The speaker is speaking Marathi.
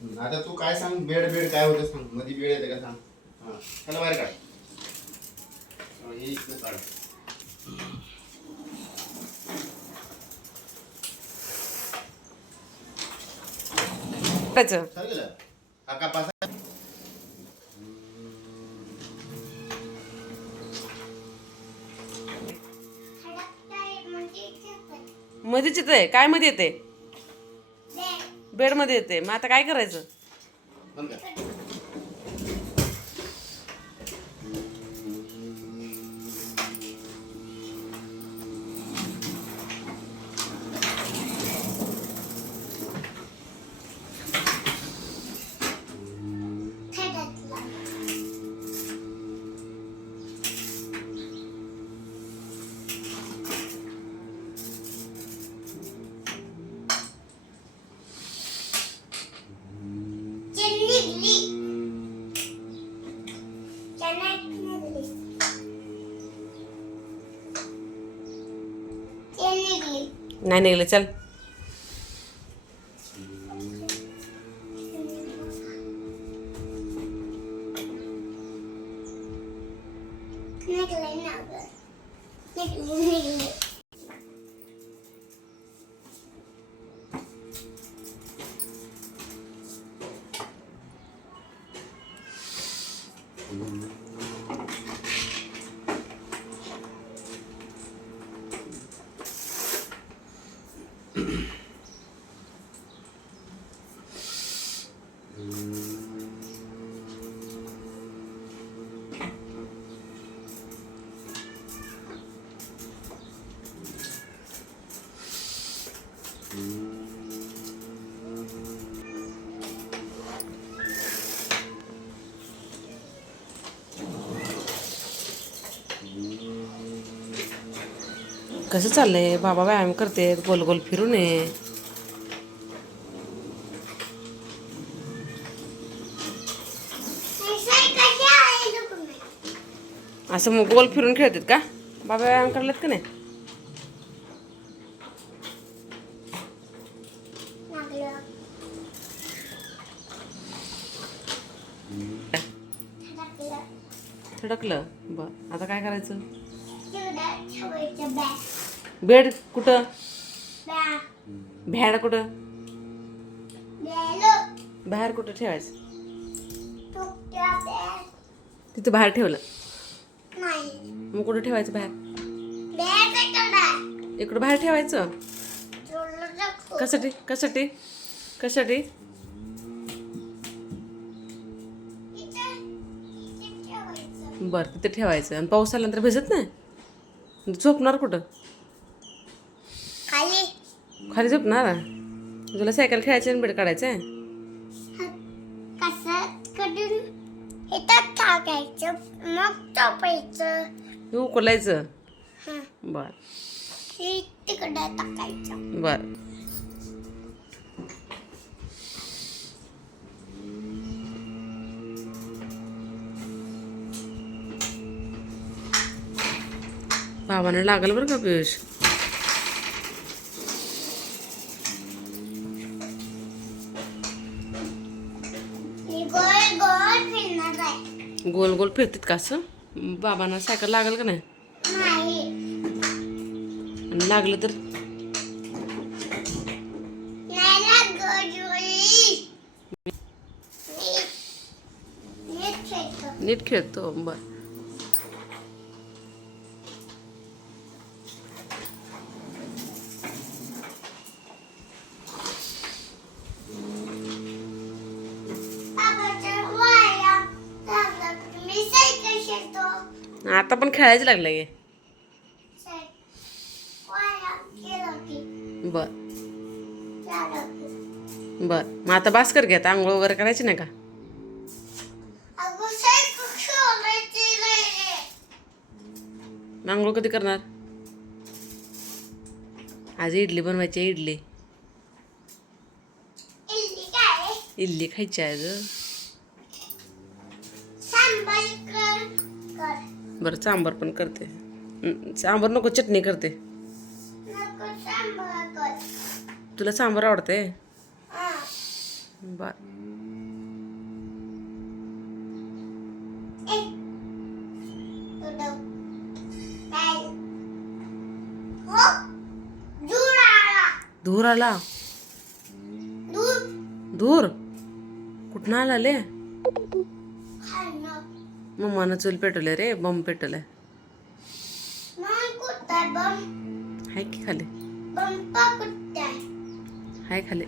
आता तू काय सांग? बेड बेड काय होतं सांग? मध्ये बेड येते का सांग? हा त्याला बाहेर काढ. हा, काढ. त्याचं. चालेल हा मध्येच येते काय मध्ये येते बेडमध्ये येते. मग आता काय करायचं? बंद कर नाही निघलं चल कसं चाललंय? बाबा व्यायाम करते गोल गोल फिरून ये. असं मग गोल फिरून खेळतात का? बाबा व्यायाम करलेत का नाही? थडकलं. बर. आता काय करायचं? बेड कुठं? भॅड कुठं? बाहेर कुठं ठेवायचं? तिथं बाहेर ठेवलं. मग कुठं ठेवायचं बाहेर? इकडं बाहेर ठेवायचं. कशासाठी? कशासाठी? कशासाठी? बरं तिथे ठेवायचं. आणि पाऊस आल्यानंतर भिजत नाही? झोपणार कुठं? खाली. खाली झोपणार तुला सायकल खेळायची आणि बेड काढायचं आहे? कडून टाकायचं मग उकलायचं हं. बर. हे तिकडं टाकायचं. बर. बाबाने लागल बरं का पियुष? गोल गोल फिरतात का असं? बाबांना सायकल लागल का नाही? नाही. आणि लागलं तर? नीट खेळतो बर. आता पण खेळायचं लागलं गे बर. बर. मग आता बास कर घे आता आंघोळ वगैरे करायची नाही का? आंघोळ कधी करणार? आज इडली बनवायची आहे, इडली. इडली खायची आहे बरं सांबार पण करते. सांबार नको चटणी करते. तुला सांबार आवडते? बर. धूर आला. धूर कुठनं आला ले? खाणं मग मन चूल पेटवले रे पेटवलाय. बम. हाय की खाली? हाय खाली.